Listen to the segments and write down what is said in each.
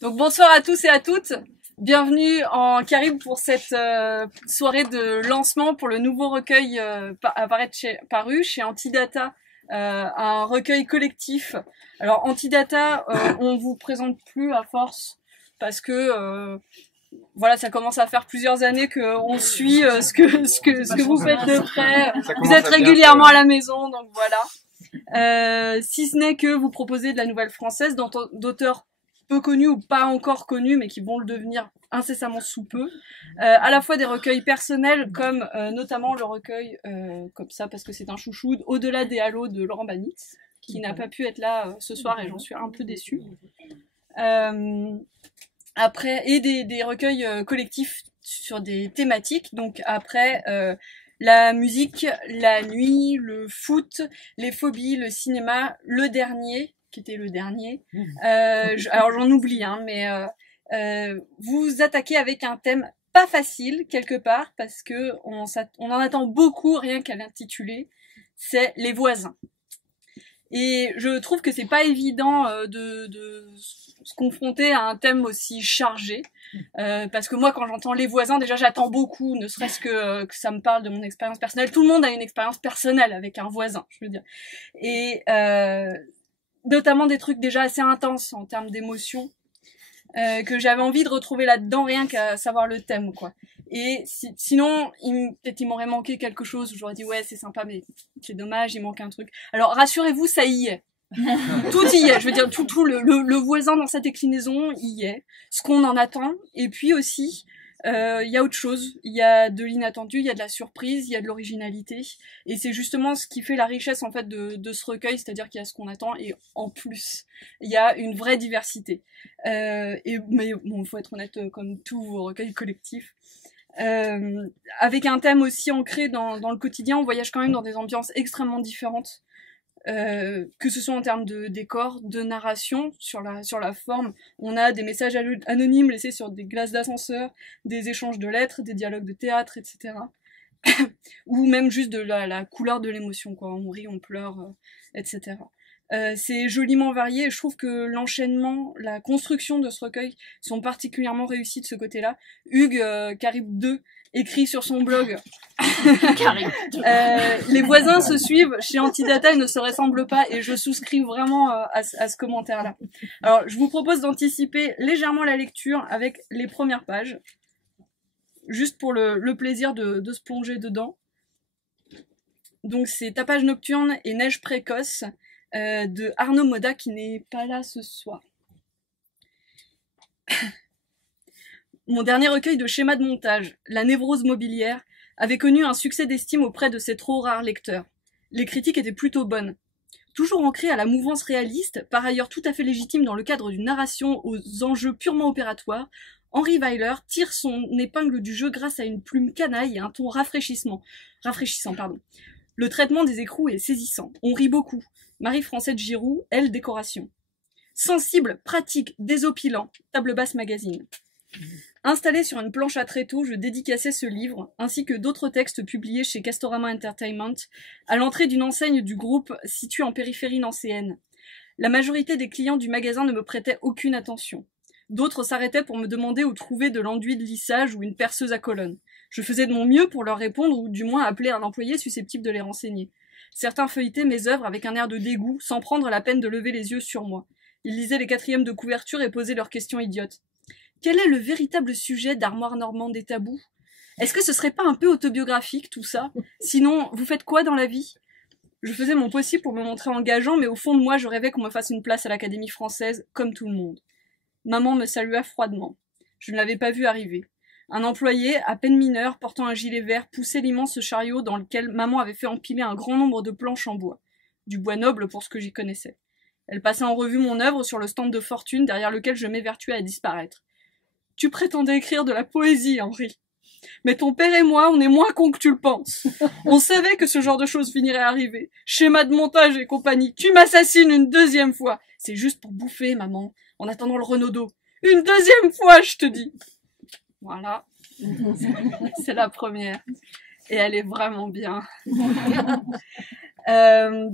Donc bonsoir à tous et à toutes, bienvenue en Caraïbes pour cette soirée de lancement pour le nouveau recueil paru chez Antidata, un recueil collectif. Alors Antidata, on vous présente plus à force parce que voilà, ça commence à faire plusieurs années qu'on suit ce que vous faites de près. Vous êtes régulièrement à la maison, donc voilà. Si ce n'est que vous proposez de la nouvelle française d'auteurs peu connus ou pas encore connus, mais qui vont le devenir incessamment sous peu. À la fois des recueils personnels, comme notamment le recueil, comme ça, parce que c'est un chouchou, Au-delà des halos de Laurent Banitz, qui n'a pas pu être là ce soir et j'en suis un peu déçue. Après, et des recueils collectifs sur des thématiques, donc après la musique, la nuit, le foot, les phobies, le cinéma, le dernier, qui était le dernier. Alors j'en oublie, hein, mais vous attaquez avec un thème pas facile quelque part parce que on en attend beaucoup rien qu'à l'intituler. C'est les voisins. Et je trouve que c'est pas évident de se confronter à un thème aussi chargé, parce que moi quand j'entends les voisins, déjà j'attends beaucoup, ne serait-ce que ça me parle de mon expérience personnelle. Tout le monde a une expérience personnelle avec un voisin, je veux dire, et notamment des trucs déjà assez intenses en termes d'émotions, que j'avais envie de retrouver là-dedans rien qu'à savoir le thème, quoi. Et sinon, peut-être il m'aurait manqué quelque chose où j'aurais dit ouais c'est sympa mais c'est dommage, il manque un truc. Alors rassurez-vous, ça y est. Tout y est, je veux dire tout le voisin dans sa déclinaison y est, ce qu'on en attend, et puis aussi il y a autre chose, il y a de l'inattendu, il y a de la surprise, il y a de l'originalité, et c'est justement ce qui fait la richesse en fait de ce recueil, c'est-à-dire qu'il y a ce qu'on attend et en plus il y a une vraie diversité. Mais bon, faut être honnête, comme tous vos recueils collectifs, avec un thème aussi ancré dans le quotidien, on voyage quand même dans des ambiances extrêmement différentes. Que ce soit en termes de décor, de narration, sur la forme, on a des messages anonymes laissés sur des glaces d'ascenseur, des échanges de lettres, des dialogues de théâtre, etc. Ou même juste de la couleur de l'émotion, quoi. On rit, on pleure, etc. C'est joliment varié et je trouve que l'enchaînement, la construction de ce recueil sont particulièrement réussis de ce côté-là. Hugues Caraïbes 2 écrit sur son blog les voisins se suivent chez Antidata et ne se ressemblent pas, et je souscris vraiment à ce commentaire-là. Alors, je vous propose d'anticiper légèrement la lecture avec les premières pages, juste pour le plaisir de se plonger dedans. Donc, c'est Tapage nocturne et Neige précoce de Arnaud Moda, qui n'est pas là ce soir. Mon dernier recueil de schémas de montage, La névrose mobilière, avait connu un succès d'estime auprès de ses trop rares lecteurs. Les critiques étaient plutôt bonnes. Toujours ancré à la mouvance réaliste, par ailleurs tout à fait légitime dans le cadre d'une narration aux enjeux purement opératoires, Henri Weiler tire son épingle du jeu grâce à une plume canaille et un ton rafraîchissant. Le traitement des écrous est saisissant. On rit beaucoup. Marie-Françoise Giroux, elle, décoration. Sensible, pratique, désopilant. Table basse magazine. Installé sur une planche à tréteaux, je dédicaçais ce livre, ainsi que d'autres textes publiés chez Castorama Entertainment, à l'entrée d'une enseigne du groupe située en périphérie nancéenne. La majorité des clients du magasin ne me prêtaient aucune attention. D'autres s'arrêtaient pour me demander où trouver de l'enduit de lissage ou une perceuse à colonne. Je faisais de mon mieux pour leur répondre, ou du moins appeler un employé susceptible de les renseigner. Certains feuilletaient mes œuvres avec un air de dégoût, sans prendre la peine de lever les yeux sur moi. Ils lisaient les quatrièmes de couverture et posaient leurs questions idiotes. Quel est le véritable sujet d'Armoire Normande des tabous? Est-ce que ce serait pas un peu autobiographique, tout ça? Sinon, vous faites quoi dans la vie? Je faisais mon possible pour me montrer engageant, mais au fond de moi, je rêvais qu'on me fasse une place à l'Académie française, comme tout le monde. Maman me salua froidement. Je ne l'avais pas vu arriver. Un employé, à peine mineur, portant un gilet vert, poussait l'immense chariot dans lequel maman avait fait empiler un grand nombre de planches en bois. Du bois noble pour ce que j'y connaissais. Elle passait en revue mon œuvre sur le stand de fortune derrière lequel je m'évertuais à disparaître. Tu prétendais écrire de la poésie, Henri. Mais ton père et moi, on est moins cons que tu le penses. On savait que ce genre de choses finirait à arriver. Schéma de montage et compagnie. Tu m'assassines une deuxième fois. C'est juste pour bouffer, maman, en attendant le Renaudot. Une deuxième fois, je te dis. Voilà. C'est la première. Et elle est vraiment bien.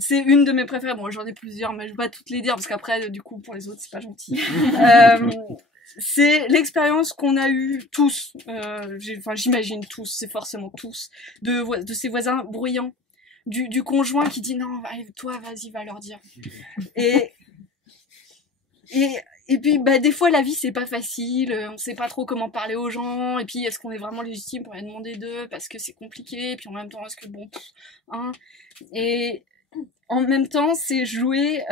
C'est une de mes préférées. Bon, j'en ai plusieurs, mais je vais pas toutes les dire, parce qu'après, du coup, pour les autres, c'est pas gentil. c'est l'expérience qu'on a eue tous, j'imagine tous, c'est forcément tous, de ces voisins bruyants, du conjoint qui dit non, allez, toi, vas-y, va leur dire. Et puis, bah, des fois, la vie, c'est pas facile, on sait pas trop comment parler aux gens, et puis, est-ce qu'on est vraiment légitime pour les demander d'eux, parce que c'est compliqué, et puis en même temps, est-ce que bon, hein. Et en même temps, c'est joué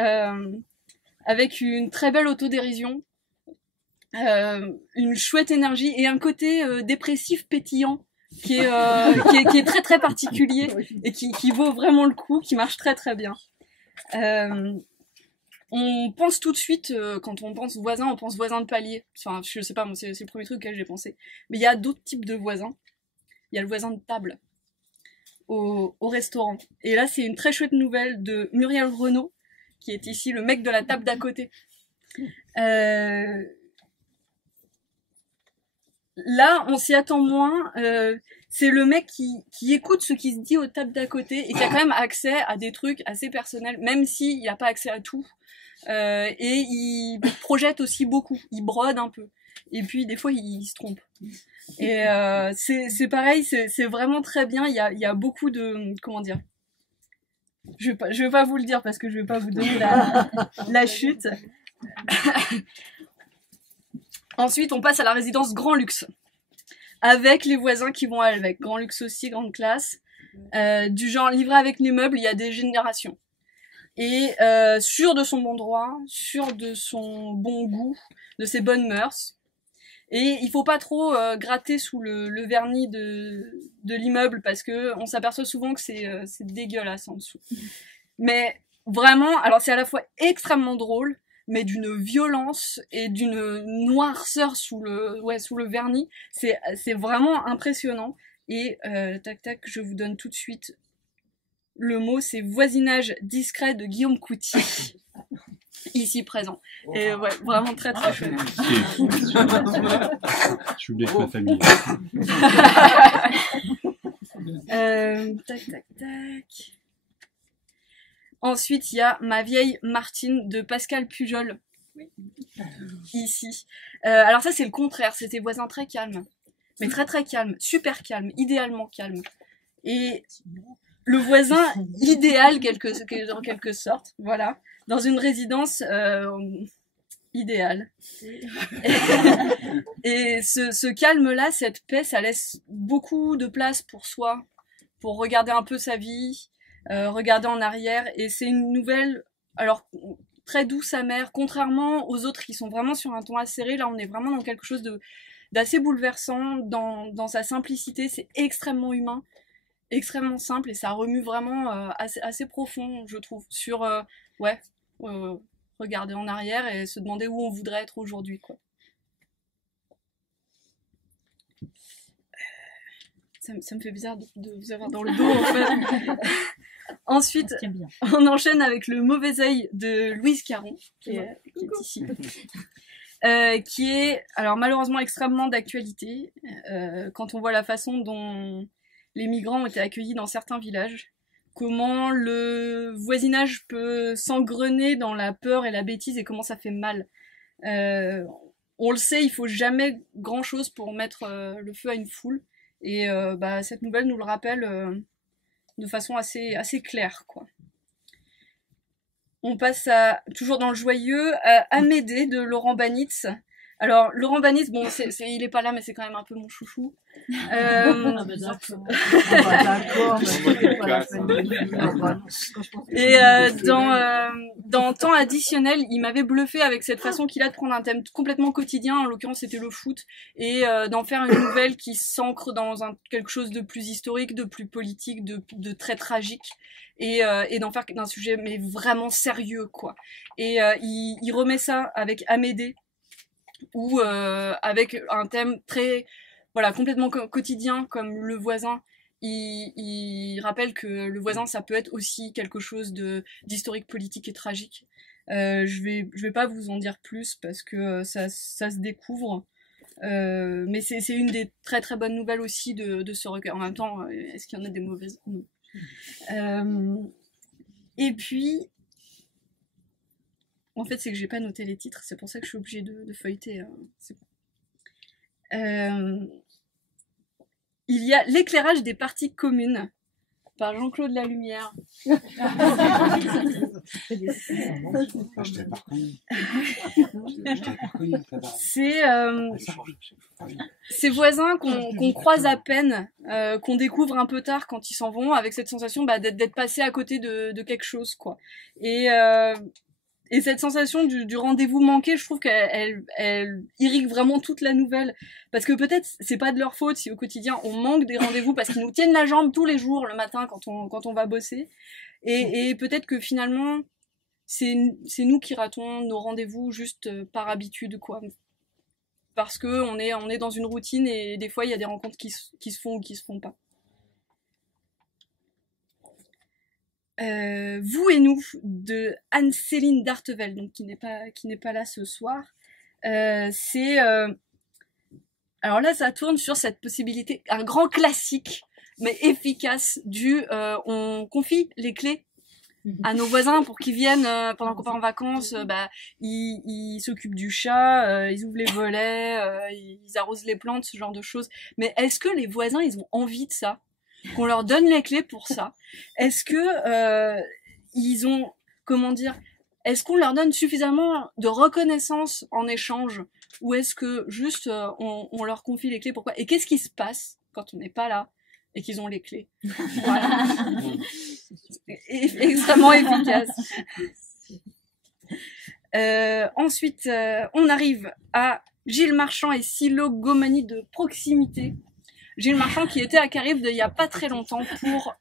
avec une très belle autodérision, une chouette énergie et un côté dépressif pétillant qui est très très particulier et qui vaut vraiment le coup, qui marche très très bien. On pense tout de suite, quand on pense voisin, on pense voisin de palier. Enfin, je sais pas, moi, c'est le premier truc auquel j'ai pensé. Mais il y a d'autres types de voisins. Il y a le voisin de table au restaurant. Et là, c'est une très chouette nouvelle de Muriel Renaud, qui est ici le mec de la table d'à côté. Là, on s'y attend moins. C'est le mec qui écoute ce qui se dit aux tables d'à côté et qui a quand même accès à des trucs assez personnels, même s'il n'a pas accès à tout. Et il projette aussi beaucoup. Il brode un peu. Et puis, des fois, il se trompe. Et c'est pareil, c'est vraiment très bien. Il y a beaucoup de... Comment dire ? Je vais pas vous le dire parce que je vais pas vous donner la chute. Ensuite, on passe à la résidence Grand Luxe, avec les voisins qui vont avec. Grand Luxe aussi, grande classe. Du genre, livré avec les meubles, il y a des générations. Et sûr de son bon droit, sûr de son bon goût, de ses bonnes mœurs. Et il faut pas trop gratter sous le vernis de l'immeuble, parce que on s'aperçoit souvent que c'est dégueulasse en dessous. Mais vraiment, alors c'est à la fois extrêmement drôle, mais d'une violence et d'une noirceur sous le vernis. C'est vraiment impressionnant. Et tac tac, je vous donne tout de suite le mot, c'est voisinage discret de Guillaume Couty, ici présent. Et ouais, vraiment très très chouette. Je suis bien avec ma famille. Tac tac tac. Ensuite, il y a Ma vieille Martine de Pascal Pujol, ici. Alors ça, c'est le contraire. C'était voisin très calme, mais très très calme, super calme, idéalement calme. Et le voisin idéal, en quelque sorte, voilà, dans une résidence idéale. Et ce calme-là, cette paix, ça laisse beaucoup de place pour soi, pour regarder un peu sa vie, regarder en arrière. Et c'est une nouvelle, alors très douce, amère, contrairement aux autres qui sont vraiment sur un ton acéré. Là, on est vraiment dans quelque chose d'assez bouleversant, dans sa simplicité. C'est extrêmement humain, extrêmement simple, et ça remue vraiment assez profond, je trouve, sur regarder en arrière et se demander où on voudrait être aujourd'hui, quoi. Ça me fait bizarre de vous avoir dans le dos, en fait. Ensuite, on enchaîne avec Le mauvais œil de Louise Caron, qui est ici. Qui est, alors malheureusement, extrêmement d'actualité, quand on voit la façon dont les migrants ont été accueillis dans certains villages, comment le voisinage peut s'engrener dans la peur et la bêtise et comment ça fait mal. On le sait, il faut jamais grand chose pour mettre le feu à une foule, et cette nouvelle nous le rappelle de façon assez claire, quoi. On passe toujours dans le joyeux, à Amédée de Laurent Banitz. Alors, Laurent Banitz, bon, il est pas là, mais c'est quand même un peu mon chouchou. Et dans Temps additionnel, il m'avait bluffé avec cette façon qu'il a de prendre un thème complètement quotidien, en l'occurrence c'était le foot, et d'en faire une nouvelle qui s'ancre dans quelque chose de plus historique, de plus politique, de très tragique, et d'en faire d'un sujet mais vraiment sérieux, quoi. Et il remet ça avec Amédée, ou avec un thème très complètement quotidien comme le voisin. Il rappelle que le voisin, ça peut être aussi quelque chose d'historique, politique et tragique. Je vais pas vous en dire plus parce que ça se découvre. Mais c'est une des très très bonnes nouvelles aussi de ce recueil. En même temps, est-ce qu'il y en a des mauvaises? Non. Et puis En fait, c'est que j'ai pas noté les titres, c'est pour ça que je suis obligée de feuilleter. Il y a l'éclairage des parties communes par Jean-Claude Lalumière. C'est ces voisins qu'on croise à peine, qu'on découvre un peu tard quand ils s'en vont, avec cette sensation d'être passé à côté de quelque chose, quoi. Et cette sensation du rendez-vous manqué, je trouve qu'elle irrigue vraiment toute la nouvelle. Parce que peut-être c'est pas de leur faute si au quotidien on manque des rendez-vous parce qu'ils nous tiennent la jambe tous les jours le matin quand on va bosser. Et peut-être que finalement c'est nous qui ratons nos rendez-vous juste par habitude, quoi. Parce que on est dans une routine et des fois il y a des rencontres qui se font ou qui se font pas. Vous et nous de Anne-Céline Dartevel, donc qui n'est pas là ce soir. C'est alors là ça tourne sur cette possibilité, un grand classique mais efficace on confie les clés à nos voisins pour qu'ils viennent pendant qu'on part en vacances, ils s'occupent du chat, ils ouvrent les volets, ils arrosent les plantes, ce genre de choses. Mais est-ce que les voisins ils ont envie de ça? Qu'on leur donne les clés pour ça? Est-ce que ils ont, comment dire, est-ce qu'on leur donne suffisamment de reconnaissance en échange, ou est-ce que juste on leur confie les clés? Pourquoi? Et qu'est-ce qui se passe quand on n'est pas là et qu'ils ont les clés? Voilà. Extrêmement efficace. Ensuite, on arrive à Gilles Marchand et Silogomanie de proximité. Gilles Marchand qui était à Caribe il y a pas très longtemps pour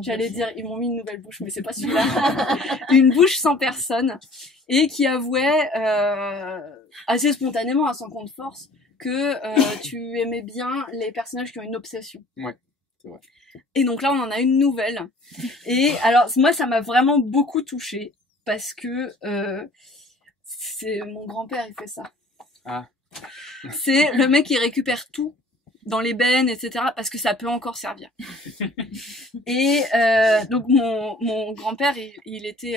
j'allais dire ils m'ont mis une nouvelle bouche mais c'est pas celui-là. Une bouche sans personne, et qui avouait assez spontanément, à son compte force, que tu aimais bien les personnages qui ont une obsession. Ouais, c'est vrai. Et donc là on en a une nouvelle, et alors moi ça m'a vraiment beaucoup touchée parce que c'est mon grand-père, il fait ça. Ah. C'est le mec qui récupère tout dans les bennes, etc. parce que ça peut encore servir. Et donc mon grand-père, il était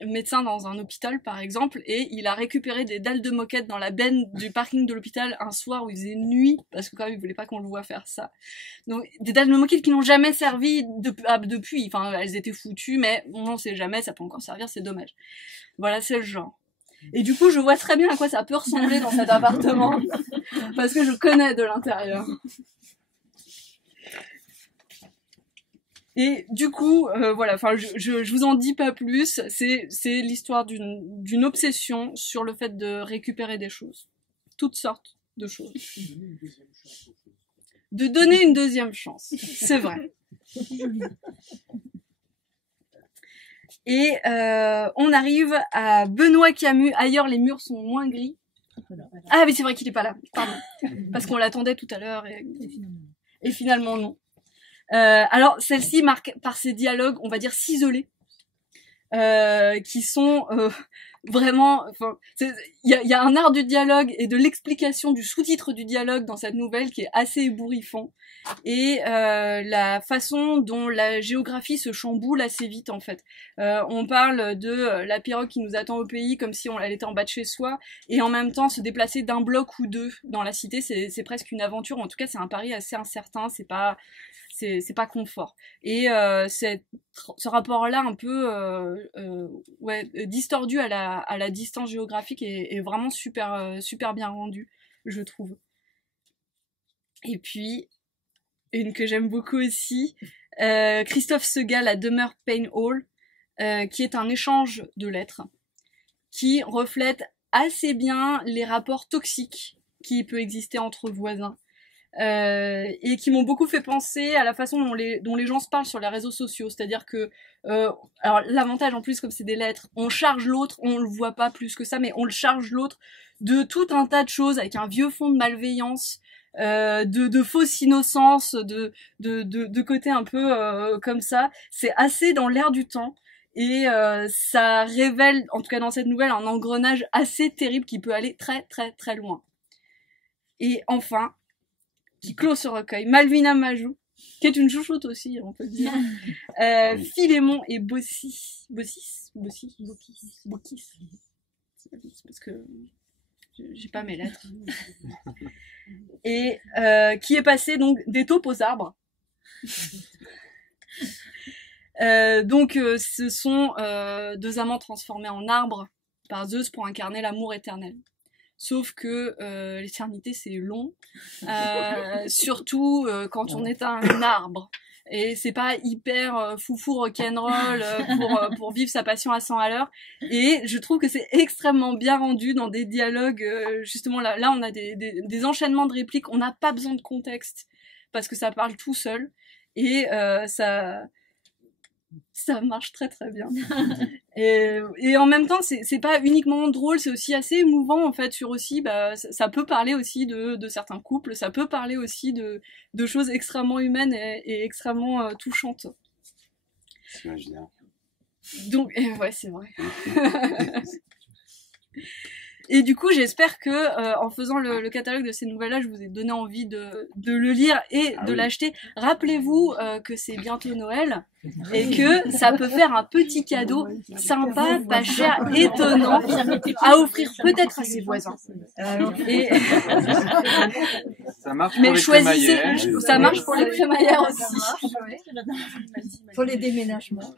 médecin dans un hôpital par exemple, et il a récupéré des dalles de moquette dans la benne du parking de l'hôpital un soir où il faisait nuit, parce que quand même il voulait pas qu'on le voit faire ça. Donc des dalles de moquette qui n'ont jamais servi depuis, enfin elles étaient foutues, mais on ne sait jamais, ça peut encore servir, c'est dommage. Voilà, c'est le genre. Et du coup, je vois très bien à quoi ça peut ressembler dans cet appartement, parce que je connais de l'intérieur. Et du coup, voilà, enfin, je vous en dis pas plus. C'est l'histoire d'une obsession sur le fait de récupérer des choses, toutes sortes de choses, de donner une deuxième chance. C'est vrai. Et on arrive à Benoît Camus. Ailleurs, les murs sont moins gris. Ah oui, c'est vrai qu'il est pas là. Pardon. Parce qu'on l'attendait tout à l'heure et finalement non. Alors celle-ci marque par ses dialogues, on va dire ciselés, qui sont vraiment. Il y a un art du dialogue et de l'explication du sous-titre du dialogue dans cette nouvelle qui est assez ébouriffant. Et la façon dont la géographie se chamboule assez vite en fait. On parle de la pirogue qui nous attend au pays comme si elle était en bas de chez soi, et en même temps se déplacer d'un bloc ou deux dans la cité, c'est presque une aventure. En tout cas, c'est un pari assez incertain. C'est pas confort. Et ce rapport-là un peu distordu à la distance géographique est vraiment super bien rendu, je trouve. Et puis une que j'aime beaucoup aussi, Christophe Segal, La demeure Pain Hall, qui est un échange de lettres qui reflète assez bien les rapports toxiques qui peut exister entre voisins. Et qui m'ont beaucoup fait penser à la façon dont les gens se parlent sur les réseaux sociaux. C'est-à-dire que, alors l'avantage en plus, comme c'est des lettres, on charge l'autre, on le voit pas plus que ça, mais on le charge l'autre de tout un tas de choses avec un vieux fond de malveillance, de fausse innocence, de côté un peu comme ça. C'est assez dans l'air du temps. Et ça révèle, en tout cas dans cette nouvelle, un engrenage assez terrible qui peut aller très très très loin. Et enfin, qui clôt ce recueil, Malvina Majou, qui est une chouchoute aussi, on peut dire. Philémon et Baucis. C'est parce que j'ai pas mes lettres. Et qui est passé donc des taupes aux arbres. Ce sont deux amants transformés en arbres par Zeus pour incarner l'amour éternel. Sauf que l'éternité c'est long, surtout quand on est un arbre. Et c'est pas hyper foufou rock'n'roll pour vivre sa passion à 100 à l'heure. Et je trouve que c'est extrêmement bien rendu dans des dialogues. Justement là on a des enchaînements de répliques. On n'a pas besoin de contexte parce que ça parle tout seul. Et ça marche très très bien. Et en même temps, c'est pas uniquement drôle, c'est aussi assez émouvant en fait. Sur aussi, ça peut parler aussi de certains couples, ça peut parler aussi de choses extrêmement humaines et extrêmement touchantes. C'est imaginaire. Donc, ouais, c'est vrai. Et du coup, j'espère que en faisant le catalogue de ces nouvelles-là, je vous ai donné envie de le lire et de l'acheter. Rappelez-vous que c'est bientôt Noël et que ça peut faire un petit cadeau sympa, pas cher, étonnant à offrir peut-être à ses voisins. Et ça marche pour mais les choisissez, crémaillères. ça marche pour les crémaillères aussi. Pour les déménagements.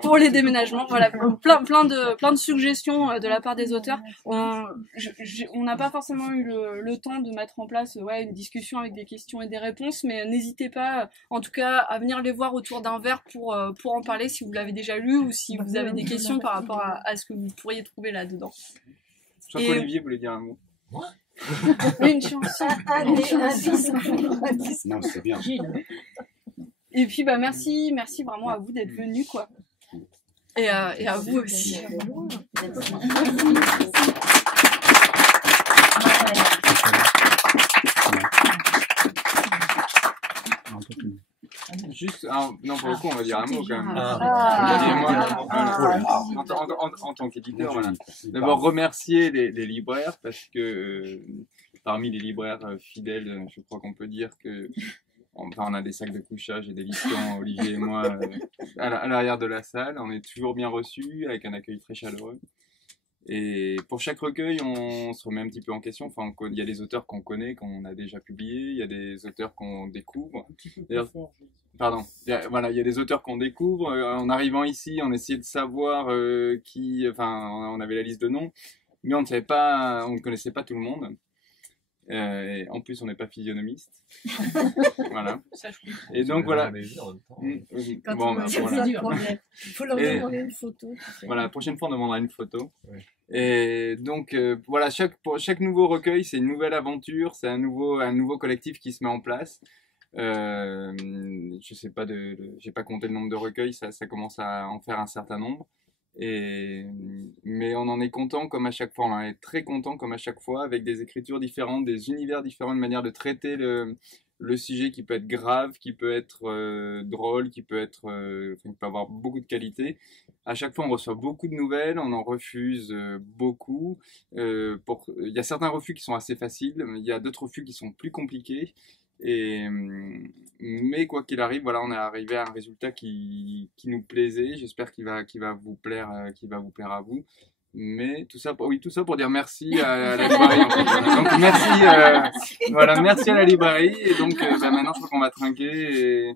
Pour les déménagements, voilà, plein de suggestions de la part des auteurs. On n'a pas forcément eu le temps de mettre en place une discussion avec des questions et des réponses, mais n'hésitez pas, en tout cas, à venir les voir autour d'un verre pour en parler si vous l'avez déjà lu ou si vous avez des questions par rapport à ce que vous pourriez trouver là-dedans. Je crois qu'Olivier voulait dire un mot. Une chanson. Non, c'est bien. Et puis merci vraiment à vous d'être venus quoi. Et à vous aussi. Juste, non, pour le coup, on va dire un mot quand même. En tant qu'éditeur, voilà. D'abord, remercier les libraires parce que parmi les libraires fidèles, je crois qu'on peut dire que on a des sacs de couchage et des listons, Olivier et moi, à l'arrière de la salle. On est toujours bien reçus, avec un accueil très chaleureux. Et pour chaque recueil, on se remet un petit peu en question. Enfin, il y a des auteurs qu'on connaît, qu'on a déjà publiés. Il y a des auteurs qu'on découvre. Pardon. Il y a des auteurs qu'on découvre. En arrivant ici, on essayait de savoir on avait la liste de noms, mais on ne connaissait pas tout le monde. Et en plus, on n'est pas physionomiste. Voilà. Et donc voilà. Il faut leur demander une photo. Voilà, la prochaine fois on demandera une photo. Ouais. Et donc voilà, chaque nouveau recueil, c'est une nouvelle aventure, c'est un nouveau collectif qui se met en place. Je sais pas j'ai pas compté le nombre de recueils, ça commence à en faire un certain nombre. Mais on en est content comme à chaque fois, on en est très content comme à chaque fois, avec des écritures différentes, des univers différents, une manière de traiter le sujet qui peut être grave, qui peut être drôle, qui peut avoir beaucoup de qualité. À chaque fois, on reçoit beaucoup de nouvelles, on en refuse beaucoup. Il y a certains refus qui sont assez faciles, il y a d'autres refus qui sont plus compliqués. Mais quoi qu'il arrive, voilà, on est arrivé à un résultat qui nous plaisait. J'espère qu'il va vous plaire, à vous. Mais tout ça pour dire merci à la librairie. Donc merci, merci à la librairie. Et donc maintenant, je crois qu'on va trinquer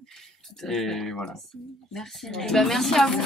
et voilà. Merci. Merci à vous.